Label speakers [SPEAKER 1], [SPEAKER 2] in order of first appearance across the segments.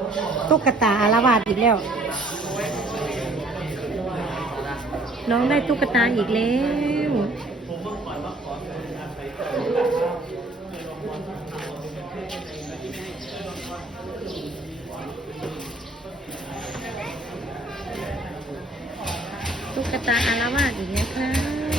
[SPEAKER 1] ตุ๊กตาอารวาสอีกแล้วน้องได้ตุ๊กตาอีกแล้วตุ๊กตาอารวาสอีกแล้วครับ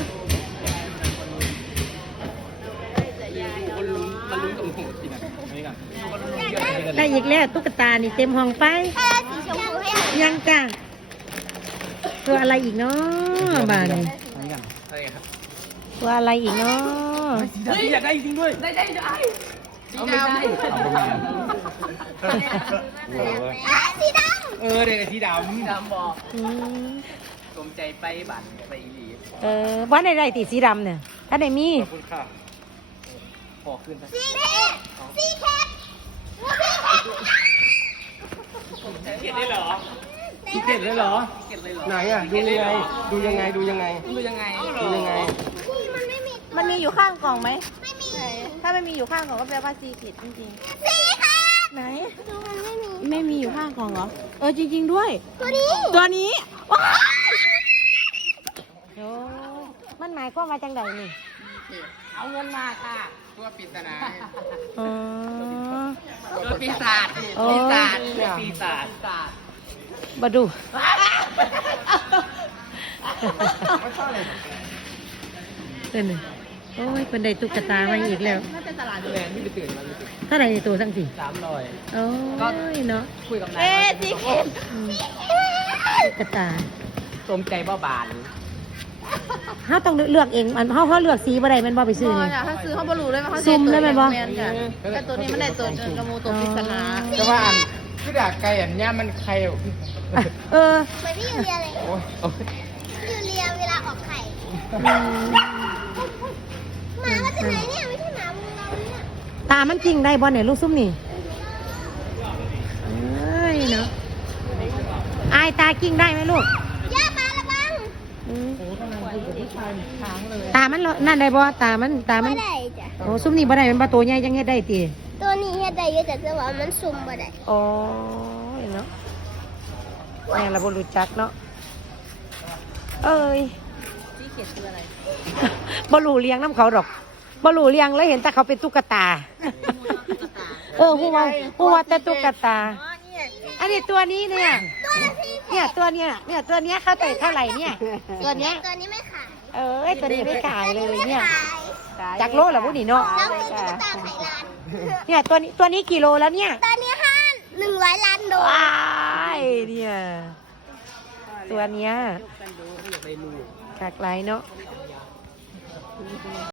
[SPEAKER 1] ได้อีกแล้วตุ๊กตานี่เต็มห้องไปยังจ้าตัวอะไรอีกเนาะบ้านนี้ตัวอะไรอีกเนาะ
[SPEAKER 2] เฮ้ยอยากได้จริงด้วยได้เอาไม่ได้
[SPEAKER 3] สีดำ
[SPEAKER 2] เด็กสีดำบอกสมใจไปบัตรไปอีหลี
[SPEAKER 1] บ้านไหนตีสีดำเนี่ยถ้าไหนมี
[SPEAKER 2] ขอบคุณค่ะขอขึ้นไป
[SPEAKER 3] สีแคท
[SPEAKER 2] เก็บได้เหรอเก็บได้เหรอไหนอ่ะดูยังไง
[SPEAKER 4] มันมีอยู่ข้างกล่องไหม
[SPEAKER 3] ไม่มี
[SPEAKER 4] ถ้าไม่มีอยู่ข้างกล่องก็แปลว่าซีผิดจริง
[SPEAKER 3] ๆสีค่ะ
[SPEAKER 4] ไหน
[SPEAKER 3] ดูมันไม่มี
[SPEAKER 4] ไม่มีอยู่ข้างกล่องเหรอจริงๆด้วย
[SPEAKER 3] ตัวนี้
[SPEAKER 4] ว้าว
[SPEAKER 1] มันหมายความว่าจังใดนี่
[SPEAKER 2] เอาเงินมาค่ะตัวปริศนา
[SPEAKER 1] อ๋อ
[SPEAKER 2] ตัวปีศาจ
[SPEAKER 1] มาดูเป็นไงโอ้ยเป็นได้ตุ๊กตามาอีกแล้ว
[SPEAKER 2] น่าจะตลาดแลนด์ที่ไปตื่นมา
[SPEAKER 1] เท่าไหร่ตัวทั้งสี่
[SPEAKER 2] 300
[SPEAKER 1] โอ้ยเนาะ
[SPEAKER 2] คุยกับนาย
[SPEAKER 4] ซีเข็ม
[SPEAKER 1] ตุ๊กตา
[SPEAKER 2] สมใจบ้าบาน
[SPEAKER 1] เขาต้องเลือกเองมันเขาเลือกสีบ่ได้มันบ่ไปซื้อนี่
[SPEAKER 4] ถ้าซื้อเขาบรูเลยว่าเขา
[SPEAKER 1] ซุ่มได้ไหมบ่
[SPEAKER 4] แต่ตัวนี้มันได้ตัวกระมูตัวปริศนา
[SPEAKER 2] แต่ว่าคือด่าไก่อันนี้มันใคร
[SPEAKER 3] เหมือนพี่ยูเรียเลยยูเรียเวลาออกไข่หมามาจากไหนเนี่ยไม่ใช่หมาบุญเราเนี่ย
[SPEAKER 1] ตามันจริงได้บ่เนี่ยลูกซุ่มนี่เอ้ยเนาะอายตาจริงได้ไหมลูก
[SPEAKER 3] ย่าปลาระวัง
[SPEAKER 1] ตามันนั่นได้บ่ตามัน
[SPEAKER 3] ไม่ได้จ้ะ
[SPEAKER 1] โอ้ซุ่มนี่บ่ได้มันบ่ตัวใหญ่ยังเฮ็ดได้ติ
[SPEAKER 3] ตัวนี้เฮ็ดได้อยู่แต่จะว่ามันซุ่มบ่ได้
[SPEAKER 1] อ๋อเนาะแม่เราบ่รู้จักเนาะเอ้ย
[SPEAKER 4] ซีเข็มคืออะไร
[SPEAKER 1] บ่รู้เลี้ยงน้ำเขาดอกบ่รู้เลี้ยงแล้วเห็นแต่เขาเป็นตุ๊กตาฮู้ว่าแต่ตุ๊กตาอันนี้ตัวนี้เนี่ยตัวเนี้ยเขาแต่เท่าไหร่เนี่ยตัวเนี้ย
[SPEAKER 3] ไม่ขาย
[SPEAKER 1] ตัวนี้ไม่ขายเลยเนี่ยจากโลละพวกนี้เนาะ
[SPEAKER 3] แล้วคือตุ๊กตาไข่ล้าน
[SPEAKER 1] เนี่ยตัวนี้กี่โลแล้วเนี่ย
[SPEAKER 3] ตัวนี้100 ล้านโด
[SPEAKER 1] ว้ายเนี่ยตัวเนี้ยจากไรเนาะ